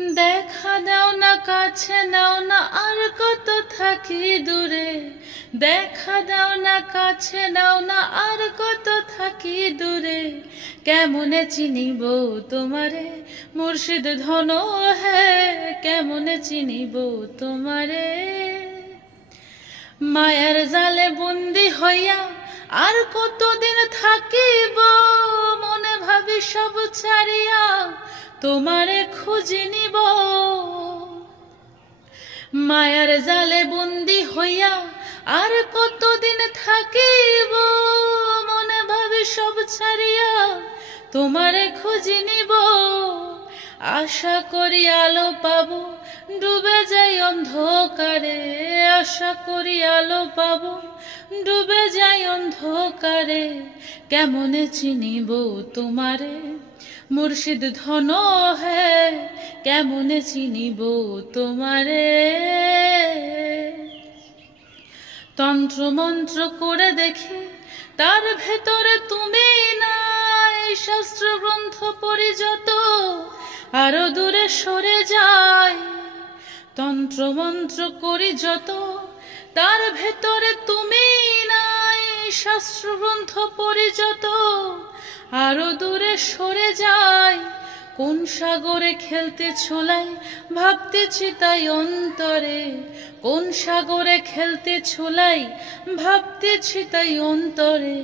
দেখা দাও না কাছে নাও না আর কত থাকি দূরে, দেখা দাও না কাছে নাও না আর কত থাকি দূরে। কেমনে চিনিব তোমারে মুর্শিদ ধন হে, কেমনে চিনিব তোমারে। মায়ার জালে বন্দি হইয়া আর কতদিন থাকিব, মনে ভাবি সব ছাড়িয়া তোমারে খুঁজে নিব। মায়ার জালে বন্দি হইয়া আর কতদিন থাকিব, মনে ভাবি সব ছাড়িয়া তোমারে খুঁজে নিব। আশা করি আলো পাবো ডুবে যাই অন্ধকারে, আশা করি আলো পাবো ডুবে যাই অন্ধকারে। কেমনে চিনিব তোমারে মুর্শিদ ধন হে, কেমনে চিনিব তোমারে। তন্ত্র মন্ত্র করে দেখি তার ভেতরে তুমি নাই, শাস্ত্র গ্রন্থ পড়ি যত আরো দূরে সরে যায়। তন্ত্র মন্ত্র করি যত তার ভেতরে তুমি নাই, শাস্ত্র গ্রন্থ পড়ি যত আরো দূরে সরে যায়। কোন সাগরে খেলতে ছোলাই ভাবতেছি তাই অন্তরে, কোন সাগরে খেলতে ছোলাই ভাবতেছি তাই অন্তরে।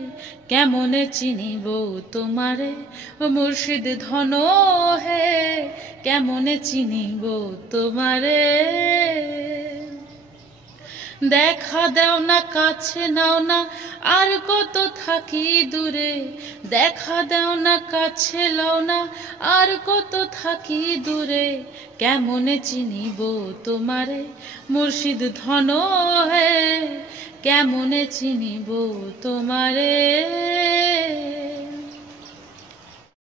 কেমনে চিনিব তোমারে মুর্শিদ ধন হে, কেমনে চিনিব তোমারে। দেখা দাও না কাছে নাও না আর কত থাকি দূরে, দেখা দাও না কাছে লাও না আর কত থাকি দূরে। কেমনে চিনিব তোমারে মুর্শিদ ধন হে, কেমনে চিনিব তোমারে।